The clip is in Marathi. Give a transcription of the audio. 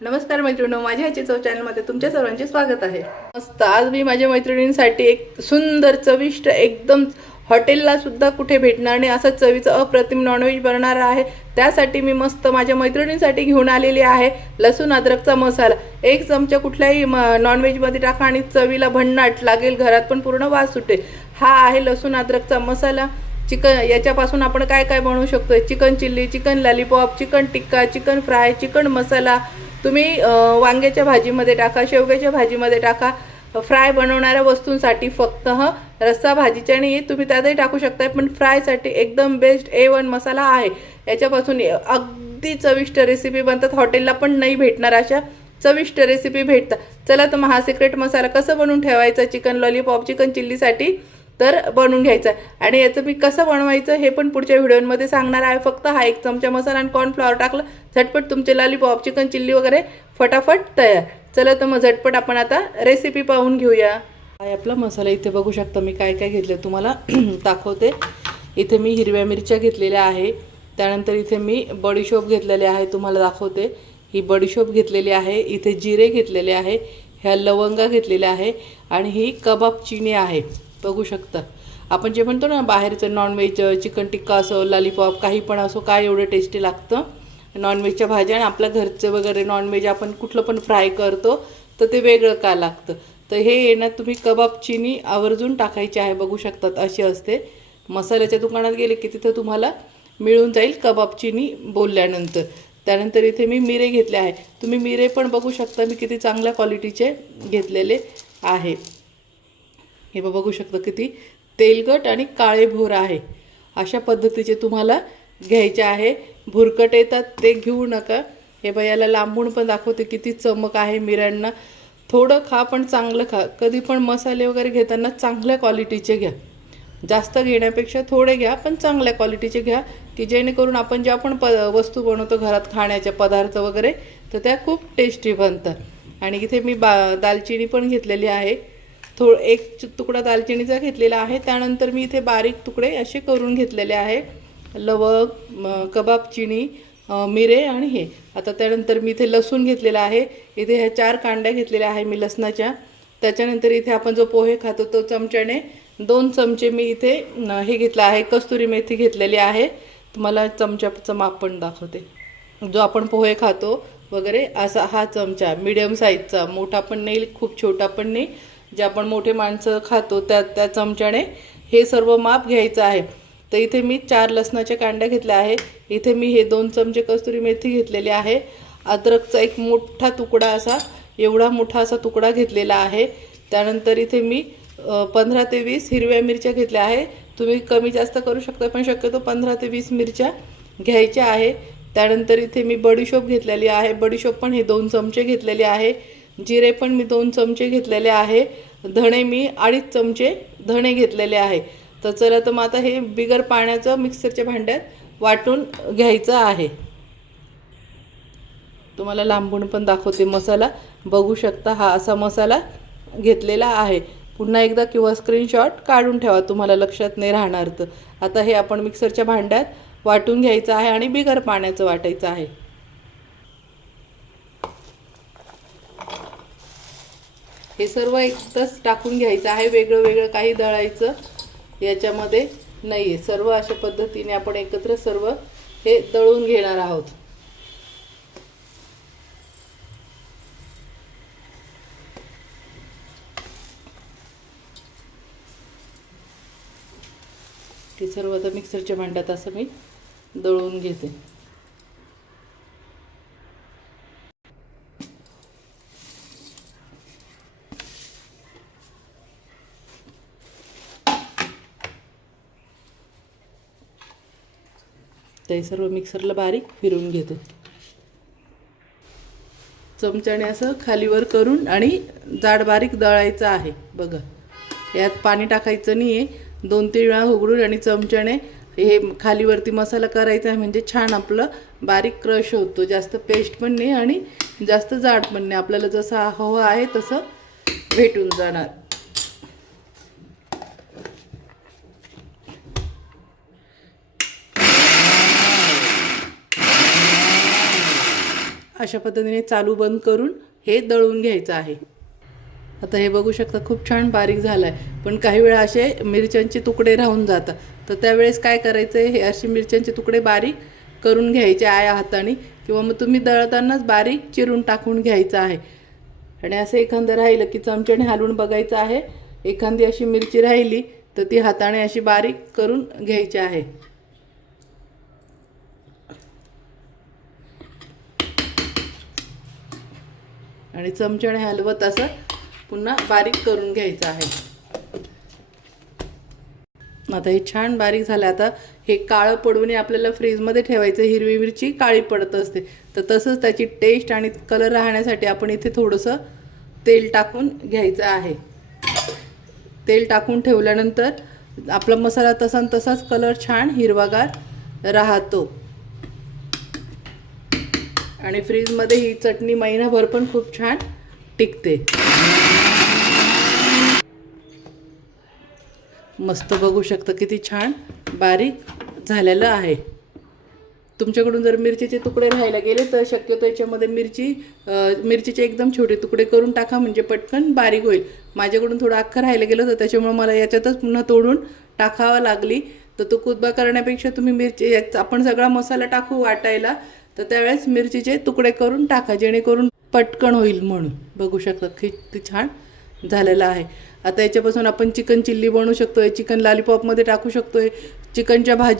नमस्कार मैत्रिणींनो, माझ्या चव चॅनलमध्ये तुमच्या सर्वांचे स्वागत आहे। मस्त आज मी माझ्या मैत्रिणींसाठी एक सुंदर चविष्ट एकदम हॉटेलला सुद्धा कुठे भेटणार नाही असा चवीचा अप्रतिम नॉनव्हेज बनवणार आहे। त्यासाठी मी मस्त माझ्या मैत्रिणींसाठी घेऊन आलेली आहे लसूण अद्रकचा मसाला। एक चमचा कुठल्याही नॉनव्हेज मध्ये टाका आणि चवीला भन्नाट लागेल, घरात पण पूर्ण वास सुटेल। हा आहे लसूण अद्रकचा मसाला। चिकन याच्यापासून आपण काय काय बनवू शकतो, chicken chilli, chicken lollipop, chicken tikka, chicken fry, chicken masala. तुम्ही वांग्याच्या भाजीमध्ये टाका, शेवग्याच्या भाजीमध्ये टाका। फ्राय बनवणाऱ्या वस्तूंसाठी फक्त रस्सा भाजीच्या नाही तुम्ही त्यातही टाकू शकता, पण फ्रायसाठी एकदम बेस्ट A1 मसाला आहे। याच्यापासून अगदी चविष्ट रेसिपी बनतात, हॉटेलला पण नाही भेटणार अशा चविष्ट रेसिपी भेटतात। चला तर मग हा सिक्रेट मसाला कसं बनवून ठेवायचा चिकन लॉलीपॉप, चिकन चिल्लीसाठी तर बनवून घ्यायचा आणि याचं मी कसं बनवायचं हे पण पुढच्या व्हिडिओमध्ये सांगणार आहे। फक्त हा एक चमचा मसाला आणि कॉर्नफ्लॉवर टाकलं, झटपट तुमचे लॉलीपॉप, चिकन चिल्ली वगैरे फटाफट तयार। चला तर मग झटपट आपण आता रेसिपी पाहून घेऊया। आपला मसाला इथे बघू शकता मी काय काय घेतलं तुम्हाला दाखवते। इथे मी हिरव्या मिरच्या घेतलेल्या आहे, त्यानंतर इथे मी बडीशोप घेतलेले आहे, तुम्हाला दाखवते। ही बडीशोप घेतलेली आहे, इथे जिरे घेतलेले आहे, ह्या लवंगा घेतलेल्या आहे आणि ही कबाब चिनी आहे, बघू शकता। आपण जे म्हणतो ना बाहेरचं नॉनव्हेज, चिकन टिक्का असो, लॉलीपॉप काही पण असो, काय एवढं टेस्टी लागतं नॉनव्हेजच्या भाज्या आणि आपल्या घरचं वगैरे नॉनव्हेज आपण कुठलं पण फ्राय करतो तर ते वेगळं का लागतं। तर हे येणं तुम्ही कबाब चिनी आवर्जून टाकायची आहे, बघू शकतात अशी असते। मसाल्याच्या दुकानात गेले की तिथं तुम्हाला मिळून जाईल कबाब चिनी बोलल्यानंतर। त्यानंतर इथे मी मिरे घेतले आहे, तुम्ही मिरे पण बघू शकता मी किती चांगल्या क्वालिटीचे घेतलेले आहे। हे बघू शकता किती तेलकट आणि काळे भोर आहे, अशा पद्धतीचे तुम्हाला घ्यायचे आहे। भुरकट येतात ते घेऊ नका। हे याला लांबून पण दाखवते किती चमक आहे मिऱ्यांना। थोडं खा पण चांगलं खा, कधी पण मसाले वगैरे घेताना चांगल्या क्वालिटीचे घ्या, जास्त घेण्यापेक्षा थोडे घ्या पण चांगल्या क्वालिटीचे घ्या, की जेणेकरून आपण ज्या पण वस्तू बनवतो घरात खाण्याचे पदार्थ वगैरे तर त्या खूप टेस्टी बनतात। आणि इथे मी दालचिनी पण घेतलेली आहे, एक तुकडा दालचिनीचा घेतलेला आहे। त्यानंतर मी इथे बारीक तुकडे असे करून घेतलेले आहे, लवंग, कबाब चिनी, मिरे आणि हे। आता त्यानंतर मी इथे लसूण घेतलेला आहे, इथे ह्या 4 कांड्या घेतलेल्या आहे मी लसणाच्या। त्याच्यानंतर इथे आपण जो पोहे खातो तो चमच्याने 2 चमचे मी इथे हे घेतलं आहे, कस्तुरी मेथी घेतलेली आहे। तुम्हाला चमच्याचं माप पण दाखवते, जो आपण पोहे खातो वगैरे असा हा चमचा, मीडियम साईजचा, मोठा पण नाही खूप छोटा पण नाही, जे आपण मोठे माणसं खातो त्या चमच्याने हे सर्व माप घ्यायचं आहे। तर इथे मी 4 लसणाच्या कांड्या घेतल्या आहे, इथे मी हे 2 चमचे कस्तुरी मेथी घेतलेली आहे। अद्रकचा एक मोठा तुकडा असा, एवढा मोठा असा तुकडा घेतलेला आहे। त्यानंतर इथे मी 15 ते 20 हिरव्या मिरच्या घेतल्या आहे, तुम्ही कमी जास्त करू शकता पण शक्यतो 15 ते 20 मिरच्या घ्यायच्या आहे। त्यानंतर इथे मी बडीशोप घेतलेली आहे, बडीशोप पण हे 2 चमचे घेतलेले आहे। जिरे पण मी 2 चमचे घेतलेले आहे, धणे मी 2.5 चमचे धणे घेतलेले आहे। तर चला तर मग आता हे बिगर पाण्याचं मिक्सरच्या भांड्यात वाटून घ्यायचं आहे। तुम्हाला लांबून पण दाखवते, मसाला बघू शकता हा असा मसाला घेतलेला आहे। पुन्हा एकदा किंवा स्क्रीनशॉट काढून ठेवा, तुम्हाला लक्षात नाही राहणार तर। आता हे आपण मिक्सरच्या भांड्यात वाटून घ्यायचं आहे आणि बिगर पाण्याचं वाटायचं आहे। हे सर्व एकदाच टाकून घ्यायचं आहे, वेगळं वेगळं काही दळायचं याच्यामध्ये नाही आहे। सर्व अशा पद्धतीने आपण एकत्र सर्व हे दळून घेणार आहोत। हे सर्व आता मिक्सरच्या भांड्यात असं मी दळून घेते। ते सर्व मिक्सरला बारीक फिरवून घेते, चमच्याने असं खालीवर करून आणि जाड बारीक दळायचं आहे। बघा यात पाणी टाकायचं नाही आहे, 2-3 वेळा उघडून आणि चमच्याने हे खालीवरती मसाला करायचा आहे, म्हणजे छान आपलं बारीक क्रश होतो। जास्त पेस्ट पण नाही आणि जास्त जाड पण नाही, आपल्याला जसं हवं आहे तसं भेटून जाणार। अशा पद्धतीने चालू बंद करून हे दळून घ्यायचं आहे. आता हे बघू शकता खूप छान बारीक झालं आहे. पण काही वेळा असे मिरच्यांचे तुकडे राहून जातात, तर त्यावेळेस काय करायचं आहे, हे असे मिरच्यांचे तुकडे बारीक करून घ्यायचे आहे हाताने, किंवा मग तुम्ही दळतानाच बारीक चिरून टाकून घ्यायचं आहे. आणि असं एखादं राहिलं की चमच्याने हलवून बघायचं आहे. एखादी अशी मिरची राहिली तर ती हाताने अशी बारीक करून घ्यायची आहे. आणि चमच्याने हलवत असं पुन्हा बारीक करून घ्यायचं आहे. आता हे छान बारीक झालं. आता हे काळं पडू नये, आपल्याला फ्रीजमध्ये ठेवायचं. हिरवी मिरची काळी पडत असते, तर तसंच त्याची टेस्ट आणि कलर राहण्यासाठी आपण इथे थोडंसं तेल टाकून घ्यायचं आहे. तेल टाकून ठेवल्यानंतर आपला मसाला तसाच कलर छान हिरवागार राहतो. आणि फ्रीजमध्ये ही चटणी महिनाभर पण खूप छान टिकते. मस्त बघू शकता किती छान बारीक झालेलं आहे. तुमच्याकडून जर मिरचीचे तुकडे राहायला गेले तर शक्यतो याच्यामध्ये मिरचीचे एकदम छोटे तुकडे करून टाका, म्हणजे पटकन बारीक होईल. माझ्याकडून थोडं अख्खं राहायला गेलं तर त्याच्यामुळे मला याच्यातच पुन्हा तोडून टाकावं लागली. तर तो कुदबा करण्यापेक्षा तुम्ही आपण सगळा मसाला टाकू वाटायला, तर त्यावेळेस मिरचीचे तुकडे करून टाका, जेणेकरून पटकन होईल. म्हणून बघू शकता किती छान झालेलं आहे. आता याच्यापासून आपण चिकन चिल्ली बनवू शकतो, चिकन लॉलीपॉपमध्ये टाकू शकतो, चिकनच्या भाजी